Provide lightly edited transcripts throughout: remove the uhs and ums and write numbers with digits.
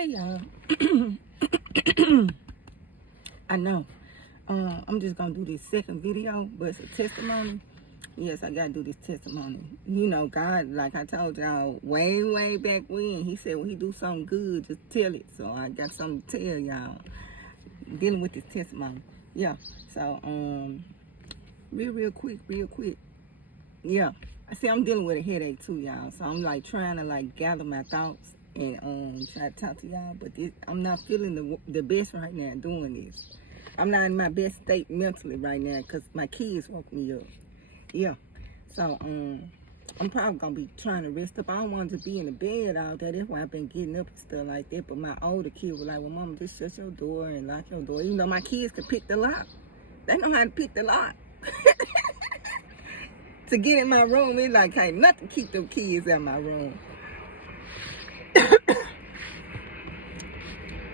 Hey y'all. I know. I'm just gonna do this second video, but it's a testimony. Yes, I gotta do this testimony. You know, God, like I told y'all way back when, He said when He do something good, just tell it. So I got something to tell y'all dealing with this testimony. Yeah. So real quick. Yeah. I see I'm dealing with a headache too, y'all. So I'm like trying to like gather my thoughts and try to talk to y'all, but I'm not feeling the best right now doing this. I'm not in my best state mentally right now because my kids woke me up. Yeah. So I'm probably gonna be trying to rest up. I don't want to be in the bed all day. That's why I've been getting up and stuff like that. But my older kid was like, well, Mama, just shut your door and lock your door. Even though my kids can pick the lock. They know how to pick the lock. To get in my room, it's like, hey, nothing keep them kids out my room.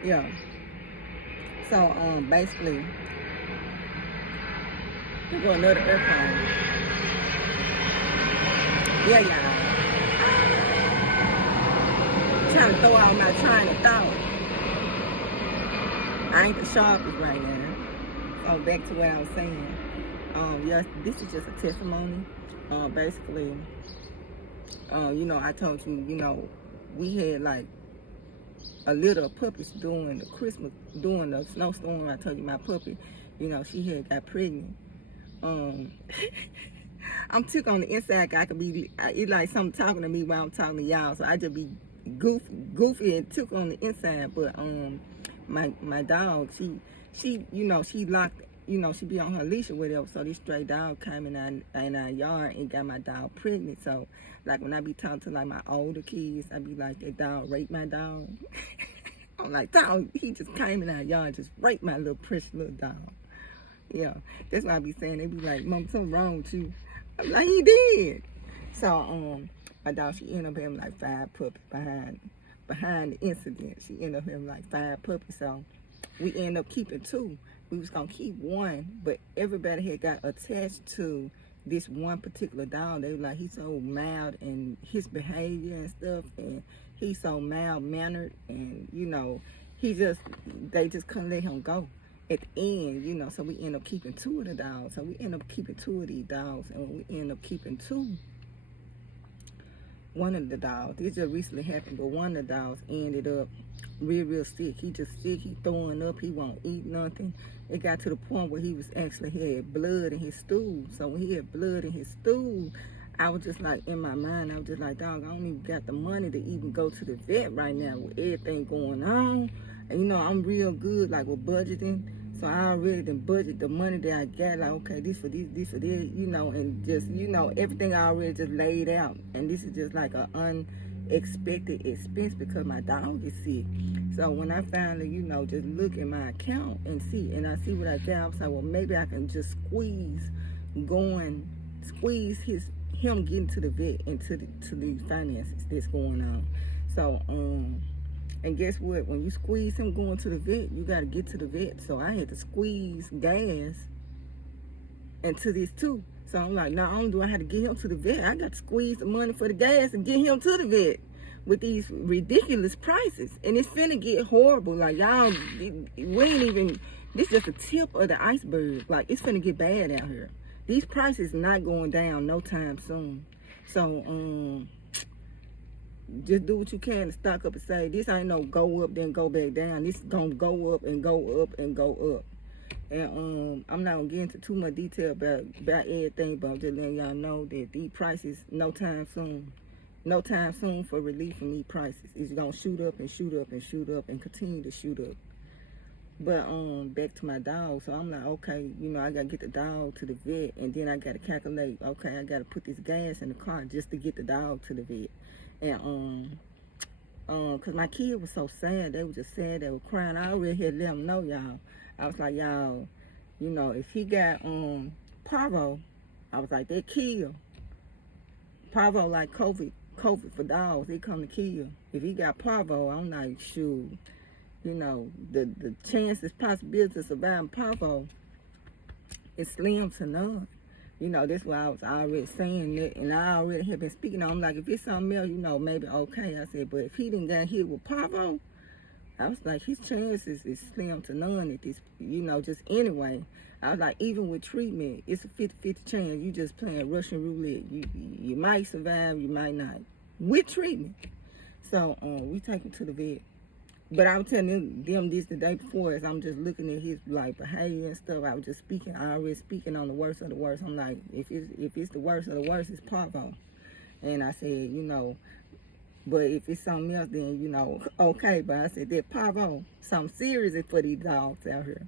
Yeah. So basically, we're going another airplane. Yeah, y'all. Trying to throw out my train of thought. I ain't the sharpest right now. So back to what I was saying. Yes, this is just a testimony. Basically, you know, I told you, you know, we had like a litter of puppies during the snowstorm. I told you my puppy, you know, she had got pregnant. I'm took on the inside. I could be, it's like something talking to me while I'm talking to y'all. So I just be goofy and took on the inside. But my dog, she you know, she locked, you know, she be on her leash or whatever. So this stray dog came in our yard and got my dog pregnant. So like when I be talking to like my older kids, I be like, that dog raped my dog. I'm like, dog, he just came in our yard, just raped my little precious little dog. Yeah, that's why I be saying. They be like, Mom, something wrong with you. I'm like, he did. So my dog, she ended up having like 5 puppies behind the incident. She ended up having like 5 puppies. So we ended up keeping 2. We was gonna keep 1, but everybody had got attached to this one particular dog. They were like, he's so mild in his behavior and stuff, and he's so mild-mannered, and you know, they just couldn't let him go at the end, you know. So we end up keeping 2 of the dogs. So we end up keeping 2 of these dogs, and we end up keeping one of the dogs, this just recently happened, but one of the dogs ended up real sick. He just sick, he throwing up, he won't eat nothing. It got to the point where he was actually had blood in his stool. So when he had blood in his stool, I was just like, in my mind, I was just like, dog, I don't even got the money to even go to the vet right now with everything going on. And you know, I'm real good like with budgeting. So I already done budget the money that I got, like, okay, this for this, this for this, you know, and just, you know, everything I already just laid out. And this is just like an unexpected expense because my dog is sick. So when I finally, you know, just look at my account and I see what I got, I was like, well, maybe I can just squeeze him getting to the vet and to the finances that's going on. So, and guess what? When you squeeze him going to the vet, you got to get to the vet. So I had to squeeze gas into this too. So I'm like, not only do I have to get him to the vet, I got to squeeze the money for the gas and get him to the vet with these ridiculous prices. And it's finna get horrible. Like, y'all, we ain't even, this is just the tip of the iceberg. Like, it's finna get bad out here. These prices not going down no time soon. So, just do what you can to stock up and say, this ain't no go up then go back down. This is gonna go up and go up and go up. And I'm not gonna get into too much detail about everything, but I'm just letting y'all know that these prices, no time soon for relief from these prices. It's gonna shoot up and shoot up and shoot up and continue to shoot up. But back to my dog. So I'm like, okay, you know, I gotta get the dog to the vet, and then I gotta calculate, okay, I gotta put this gas in the car just to get the dog to the vet. And cause my kid was so sad. They were just sad. They were crying. I already had let them know, y'all. I was like, y'all, you know, if he got parvo, I was like, they kill. Parvo like COVID for dogs. They come to kill. If he got parvo, I'm like, shoot. You know, the chances, possibility of surviving parvo is slim to none. You know, that's why I was already saying that, and I already have been speaking on. I'm like, if it's something else, you know, maybe okay. I said, but if he didn't get hit with parvo, I was like, his chances is slim to none at this, just anyway. I was like, even with treatment, it's a 50-50 chance. You just playing Russian roulette. You might survive, you might not. With treatment. So we take him to the vet. But I was telling them this the day before as I'm just looking at his like behavior and stuff. I was just already speaking on the worst of the worst. I'm like, if it's the worst of the worst, it's parvo. And I said, but if it's something else, then, okay. But I said, that parvo, something serious is for these dogs out here.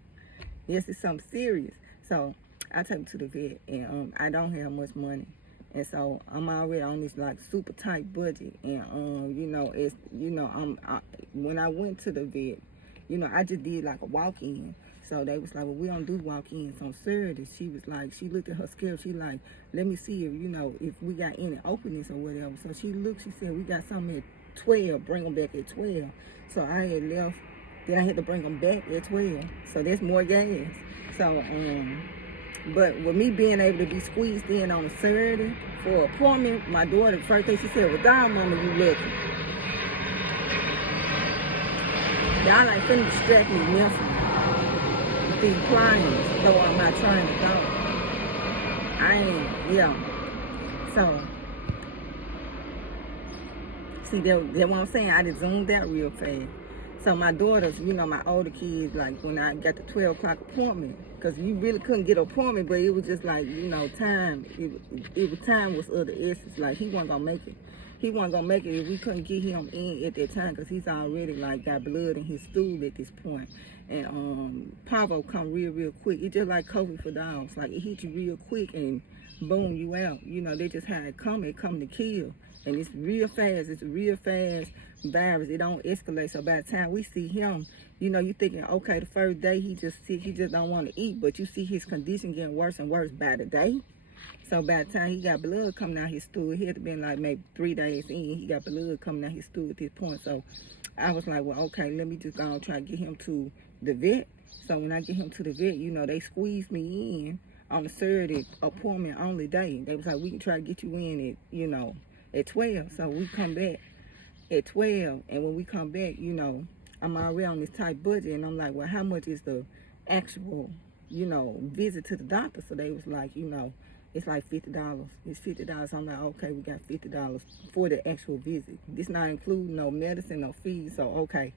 Yes, it's something serious. So I take him to the vet, and I don't have much money. And so I'm already on this like super tight budget. And, when I went to the vet, I just did like a walk-in. So they was like, well, we don't do walk-ins on Saturday. She was like, she looked at her scale. She like, let me see if, if we got any openings or whatever. So she looked, she said, we got something at 12, bring them back at 12. So I had left, then I had to bring them back at 12. So that's more gas. So, but with me being able to be squeezed in on a Saturday for an appointment, my daughter, the first thing she said was, "Dog, mama, you lucky." Y'all like finna distract me mentally with these clients, though I'm not trying to go. I ain't, So, see, that's what I'm saying. I just zoomed out real fast. So my daughters, my older kids, like when I got the 12 o'clock appointment, because you really couldn't get an appointment, but it was just like, time. It was time was of the essence. Like he wasn't gonna make it. He wasn't gonna make it if we couldn't get him in at that time, because he's already like got blood in his stool at this point. And parvo come real quick. It's just like COVID for dogs. Like it hits you real quick and boom, you out. They just how it come to kill. And it's real fast. It's a real fast virus. It don't escalate. So by the time we see him, you thinking, okay, the first day he just sick, he just don't want to eat. But you see his condition getting worse and worse by the day. So by the time he got blood coming out his stool, he had to been like maybe 3 days in. He got blood coming out his stool at this point. So I was like, well, okay, let me just go and try to get him to the vet. So when I get him to the vet, they squeezed me in on the Saturday appointment only day. They was like, we can try to get you in at 12. So we come back at 12, and when we come back, I'm already on this tight budget, and I'm like, well, how much is the actual, visit to the doctor? So they was like, it's like $50. It's $50. I'm like, okay, we got $50 for the actual visit. This not including no medicine, no fees, so okay.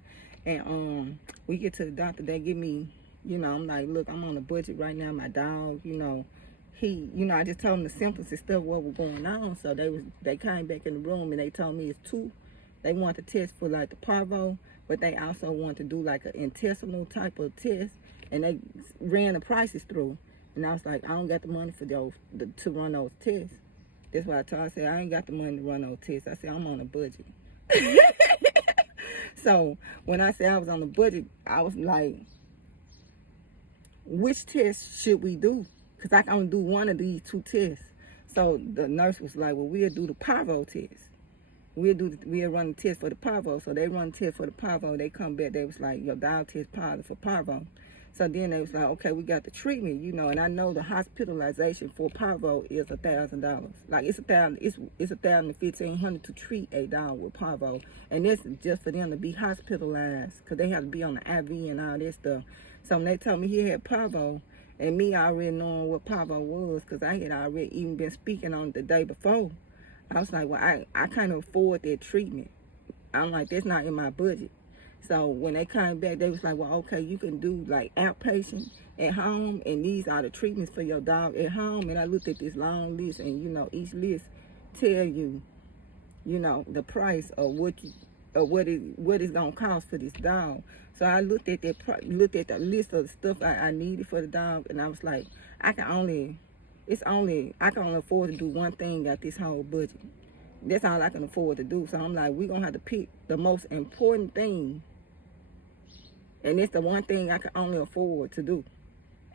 And we get to the doctor, they give me, I'm like, look, I'm on a budget right now, my dog, he, I just told them the symptoms and stuff, what was going on. So they came back in the room and they told me it's two. They want to test for like the parvo, but they also want to do like an intestinal type of test. And they ran the prices through. And I was like, I don't got the money for those to run those tests. That's what I told her. I said, I ain't got the money to run those tests. I said, I'm on a budget. So when I said I was on a budget, I was like, which test should we do? Because I can only do one of these two tests. So the nurse was like, well, we'll do the parvo test. We'll run the test for the parvo. So they run the test for the parvo. They come back. They was like, your dog test positive for parvo. So then they was like, okay, we got the treatment, and I know the hospitalization for parvo is $1,000. Like it's $1,000 to $1,500 to treat a dog with parvo, and that's just for them to be hospitalized, because they have to be on the IV and all that stuff. So when they told me he had parvo, and me already knowing what parvo was, because I had already even been speaking on it the day before, I was like, well, I can't afford that treatment. I'm like, that's not in my budget. So when they came back, they was like, well, okay, you can do like outpatient at home, and these are the treatments for your dog at home. And I looked at this long list, and each list tell you, the price of what it's gonna cost for this dog. So I looked at the list of the stuff I needed for the dog, and I was like, I can only afford to do one thing at this whole budget. That's all I can afford to do. So I'm like, we're gonna have to pick the most important thing. And it's the one thing I can only afford to do.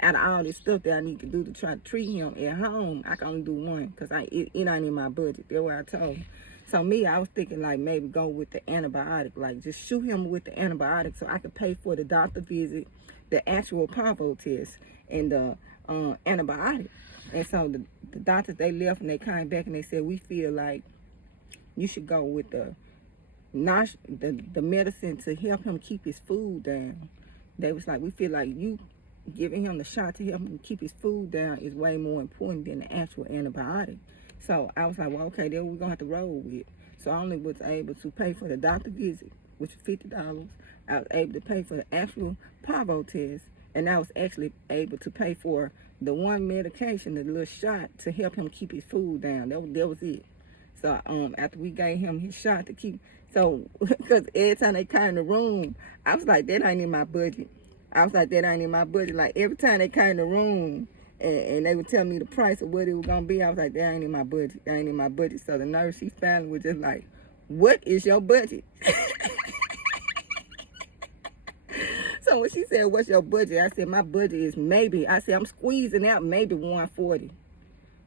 Out of all this stuff that I need to do to try to treat him at home, I can only do one, because it ain't in my budget. That's what I told him. So me, I was thinking like maybe go with the antibiotic, like just shoot him with the antibiotic so I could pay for the doctor visit, the actual parvo test, and the antibiotic. And so the doctors, they left and they came back and they said, we feel like you should go with the the medicine to help him keep his food down. They was like, we feel like you giving him the shot to help him keep his food down is way more important than the actual antibiotic. So I was like, well, okay, then we're going to have to roll with. So I only was able to pay for the doctor visit, which was $50. I was able to pay for the actual parvo test, and I was actually able to pay for the one medication, the little shot, to help him keep his food down. That was it. So after we gave him his shot to keep, so because every time they come in the room, I was like, that ain't in my budget. I was like, that ain't in my budget. Like every time they came in the room and they would tell me the price of what it was gonna be, I was like, that ain't in my budget. That ain't in my budget. So the nurse, she finally was just like, what is your budget? So when she said, what's your budget? I said, my budget is maybe, I said, I'm squeezing out maybe 140.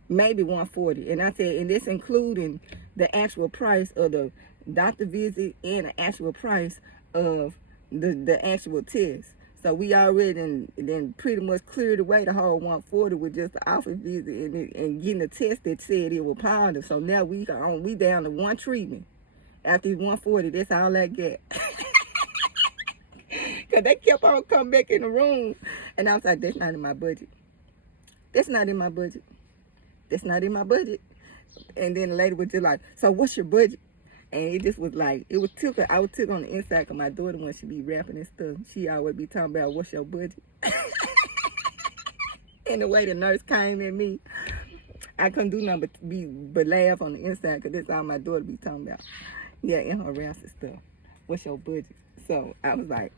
Maybe 140. And I said, and this including the actual price of the doctor visit and the actual price of the actual test. So we already then pretty much cleared away the whole 140 with just the office visit and getting a test that said it was positive. So now we down to one treatment. After 140, that's all I get. Because they kept on coming back in the room. And I was like, that's not in my budget. That's not in my budget. That's not in my budget. And then the lady was just like, so what's your budget? And it just was like, I was took on the inside because my daughter, when she be rapping and stuff, she always be talking about, what's your budget? And the way the nurse came at me, I couldn't do nothing but laugh on the inside because that's all my daughter be talking about. Yeah, in her raps and stuff. What's your budget? So I was like,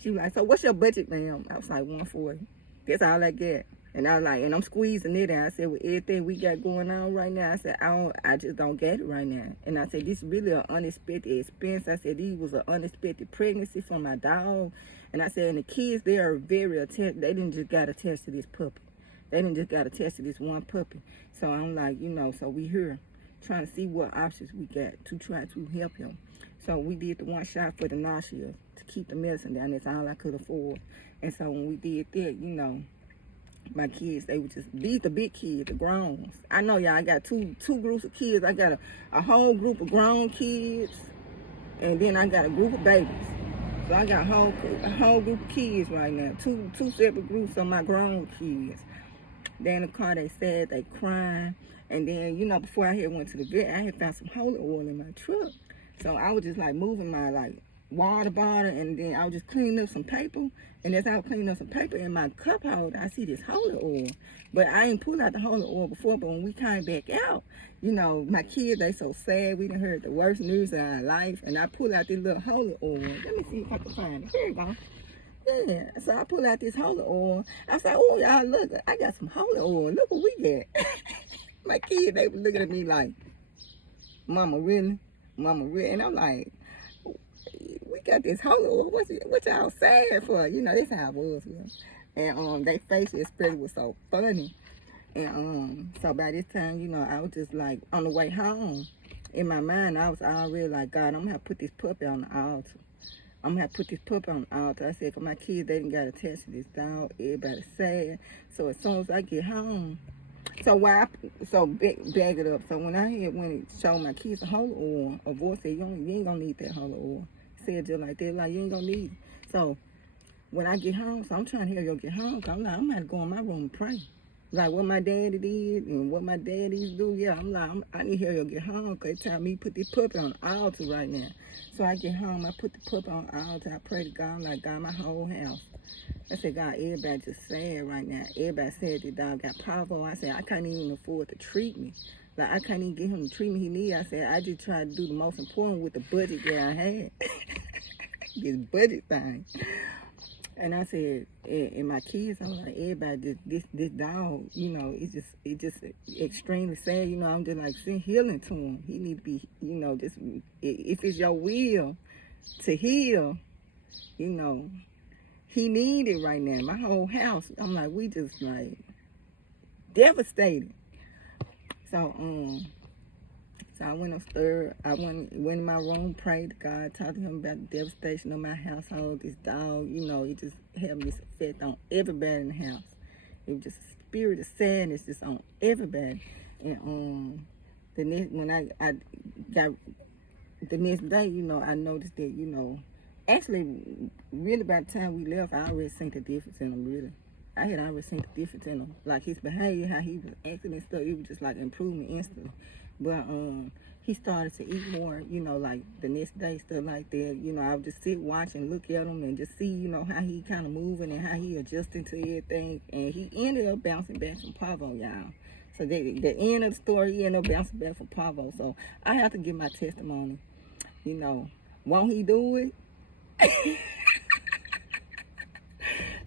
she was like, so what's your budget, ma'am? I was like, 140. That's all I get. And I was like, and I'm squeezing it out. I said, with everything we got going on right now, I said, I just don't get it right now. And I said, this is really an unexpected expense. I said, this was an unexpected pregnancy for my dog. And I said, and the kids, they are very attached. They didn't just got attached to this puppy. They didn't just got attached to this one puppy. So I'm like, so we here trying to see what options we got to try to help him. So we did the one shot for the nausea to keep the medicine down. That's all I could afford. And so when we did that, my kids, they were these the big kids, the growns. I know y'all, I got two groups of kids. I got a whole group of grown kids, and then I got a group of babies. So I got a whole group of kids right now. Two separate groups of my grown kids. They in the car, they sad, they crying. And then, before I had went to the vet, I had found some holy oil in my truck. So I was just like moving my water bottle, and then I was just cleaning up some paper. And as I was cleaning up some paper in my cup holder, I see this holy oil. But I ain't pulled out the holy oil before, but when we came back out, my kids, they so sad. We done heard the worst news of our life. And I pulled out this little holy oil. Let me see if I can find it. Here you go. Yeah, so I pulled out this holy oil. I said, oh, y'all, look, I got some holy oil. Look what we got. My kids, they were looking at me like, Mama, really? Mama, really? And I'm like, we got this holy oil. What y'all sad for? That's how it was. And their facial expression was so funny. And so by this time, I was just like on the way home. In my mind, I was already like, God, I'm gonna have to put this puppy on the altar. I'm gonna have to put this puppy on the altar. I said, 'cause my kids, they didn't got attached to this dog. Everybody's sad. So as soon as I get home, back it up. So when I had went and showed my kids a holy oil, a voice said, you ain't gonna need that holy oil. Said just like that, like you ain't gonna need it. So when I get home, so I'm trying to help you get home, 'cause I'm like, I'm gonna go in my room and pray. Like what my daddy did and what my daddies do. Yeah, I'm like, I need to help you get home, 'cause they tell me put this puppy on the altar right now. So I get home, I put the puppy on the altar, I pray to God. I'm like, God, my whole house. I said, God, everybody just sad right now. Everybody said the dog got parvo. I said, I can't even afford the treatment. Like, I can't even get him the treatment he needs. I said, I just tried to do the most important with the budget that I had. This budget thing. And I said, and my kids, I'm like, everybody, this dog, it's just extremely sad. I'm just like, send healing to him. He need to be, just, if it's your will to heal, he need it right now. My whole house, I'm like, we just like devastated. So I went upstairs. I went in my room, prayed to God, talked to him about the devastation of my household. This dog, it just had this effect on everybody in the house. It was just a spirit of sadness just on everybody. And the next when I got the next day, you know, I noticed that, you know, actually, really by the time we left, I already seen the difference in him, really. I had already seen the difference in him. Like his behavior, how he was acting and stuff, it was just like improvement instantly. But he started to eat more, you know, like the next day, stuff like that. You know, I would just sit, watch, and look at him and just see, you know, how he kind of moving and how he adjusting to everything. And he ended up bouncing back from parvo, y'all. So the end of the story, he ended up bouncing back from parvo. So I have to give my testimony. You know, won't he do it?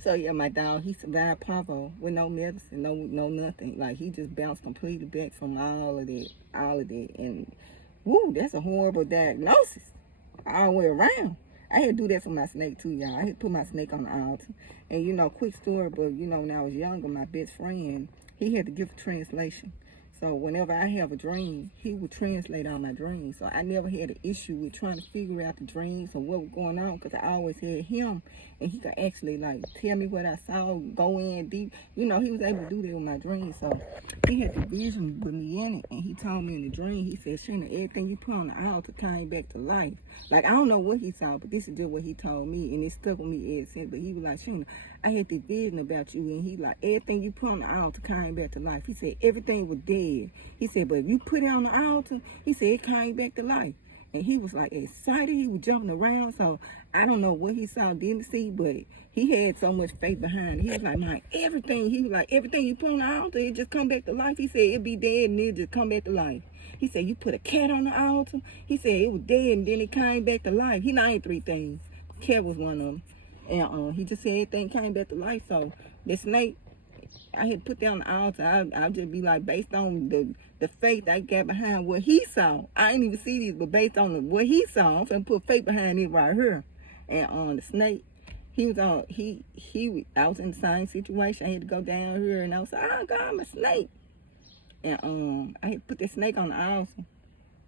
So yeah, my dog, he survived parvo with no medicine, no nothing. Like he just bounced completely back from all of that, and woo, that's a horrible diagnosis all the way around. I had to do that for my snake too, y'all. I had to put my snake on the altar, and you know, quick story, but you know, when I was younger, my best friend, he had to give a translation. So whenever I have a dream, he would translate all my dreams. So I never had an issue with trying to figure out the dreams or what was going on, because I always had him, and he could actually like tell me what I saw, go in deep. You know, he was able to do that with my dreams. So he had the vision with me in it, and he told me in the dream, he said, Sheena, everything you put on the altar came back to life. Like, I don't know what he saw, but this is just what he told me, and it stuck with me ever since. But he was like, Sheena, I had the vision about you, and he like, everything you put on the altar came back to life. He said, everything was dead. He said, but if you put it on the altar, he said, it came back to life. And he was like excited. He was jumping around. So I don't know what he saw, didn't see, but he had so much faith behind it. He was like, man, everything. He was like, everything you put on the altar, it just come back to life. He said, it'd be dead and it just come back to life. He said, you put a cat on the altar. He said, it was dead and then it came back to life. He named 3 things. Cat was one of them. And he just said everything came back to life. So the snake, I had put that on the altar. I'll just be like, based on the faith I got behind what he saw. I ain't even see these, but based on what he saw, I'm finna put faith behind it right here. And on the snake, he was on, I was in the same situation. I had to go down here, and I was like, oh God, I'm a snake. And I had to put that snake on the altar.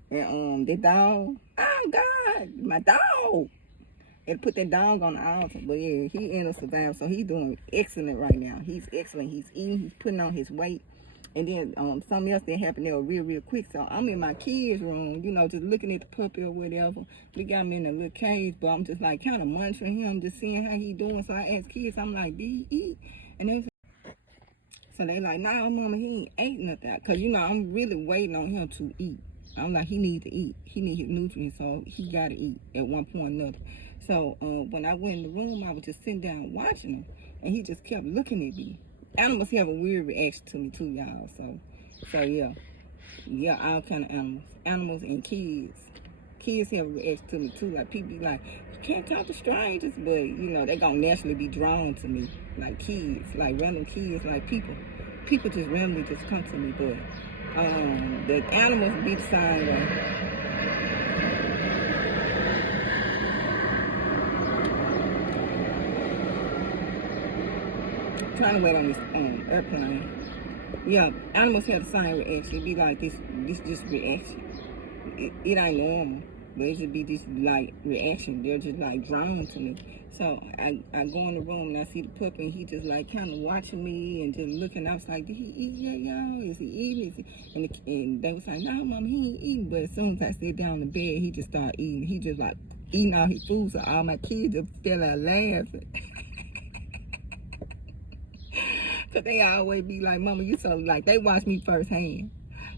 And the dog, oh God, my dog. And put that dog on the altar. But yeah, he ended up surviving. So he's doing excellent right now. He's excellent. He's eating. He's putting on his weight. And then something else that happened there real quick. So I'm in my kids' room, you know, just looking at the puppy or whatever. We got him in a little cage, but I'm just like kind of monitoring him, just seeing how he doing. So I asked kids, I'm like, did he eat? And they so they like, nah, mama, he ain't ate nothing. Because, you know, I'm really waiting on him to eat. I'm like, he need to eat. He need his nutrients, so he got to eat at one point or another. So when I went in the room, I was just sitting down watching him, and he just kept looking at me. Animals have a weird reaction to me too, y'all. So yeah, all kind of animals and kids. Kids have a reaction to me too. Like people be like, you can't talk to strangers, but you know they gonna naturally be drawn to me, like kids, like random kids, like people. People just randomly just come to me, but the animals be the same way. Trying to wait on this airplane. Yeah, animals have the same reaction. It be like this just reaction. It ain't normal, but it should be this like reaction. They're just like drawn to me. So I go in the room and I see the puppy, and he just like kind of watching me and just looking. I was like, did he eat yet, y'all? Is he eating? Is he? And they was like, no, mama, he ain't eating. But as soon as I sit down in the bed, he just started eating. He just like eating all his food. So all my kids just fell out laughing. Cause they always be like, mama, you so, like, they watch me firsthand.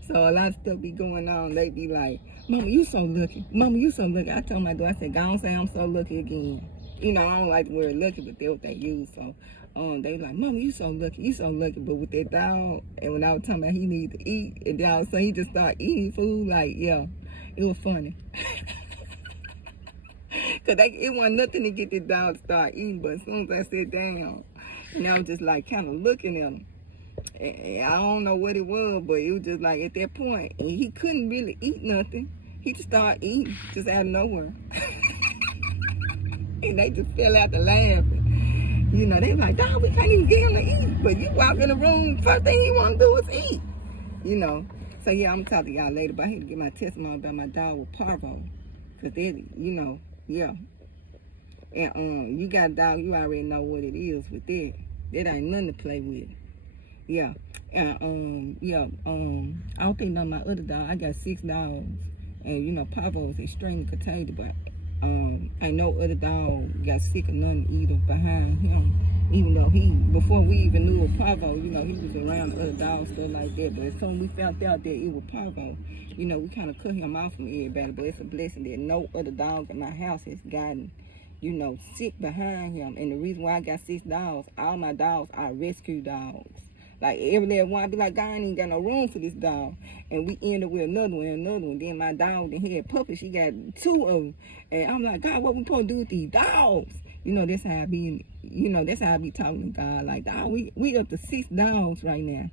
So a lot of stuff be going on. They be like, mama, you so lucky. Mama, you so lucky. I told my daughter, I said, go on, say I'm so lucky again. You know, I don't like the word lucky, but that's what they use. So they like, mama, you so lucky. You so lucky. But with that dog, and when I was talking about he need to eat, and then all of a sudden he just started eating food, like, yeah, it was funny. Cause it wasn't nothing to get the dog to start eating, but as soon as I sat down, and I was just like kind of looking at him. And I don't know what it was, but it was just like at that point, and he couldn't really eat nothing. He just started eating, just out of nowhere. And they just fell out to laughing. You know, they were like, dog, we can't even get him to eat. But you walk in the room, first thing he want to do is eat. You know. So yeah, I'm gonna talk to y'all later, but I had to get my testimony about my dog with parvo. Cause they, you know, yeah. And you got a dog, you already know what it is with that. That ain't nothing to play with. Yeah. And I don't think none of my other dogs. I got 6 dogs. And you know, parvo is extremely contagious, but I know other dog got sick of none either behind him. Even though before we even knew of parvo, you know, he was around other dogs, stuff like that. But as soon as we found out that it was parvo, you know, we kind of cut him off from everybody. But it's a blessing that no other dog in my house has gotten, you know, sick behind him. And the reason why I got 6 dogs, all my dogs are rescue dogs. Like every little one, I be like, God, I ain't got no room for this dog. And we end up with another one, another one. Then my dog that had puppies, she got 2 of them. And I'm like, God, what we supposed to do with these dogs? You know, that's how I be, you know, that's how I be talking to God. Like, dog, we up to 6 dogs right now.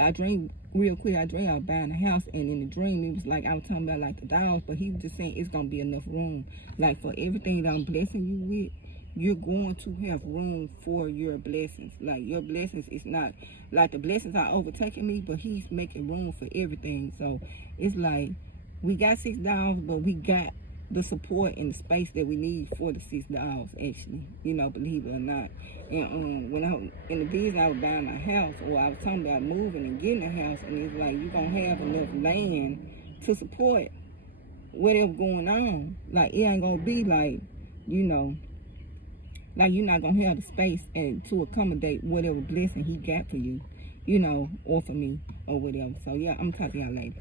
I dreamed real quick, I dreamed I was buying a house, and in the dream, it was like, I was talking about like the dogs, but he was just saying it's going to be enough room. Like for everything that I'm blessing you with, you're going to have room for your blessings. Like your blessings is not like the blessings are overtaking me, but he's making room for everything. So it's like we got 6 dogs, but we got the support and the space that we need for the 6 dogs, actually, you know, believe it or not. And when I in the business, I was buying a house, or I was talking about moving and getting a house, and it's like you're gonna have enough land to support whatever going on. Like it ain't gonna be like, you know, like you're not gonna have the space and to accommodate whatever blessing he got for you, you know, or for me or whatever. So yeah, I'm talking to y'all later.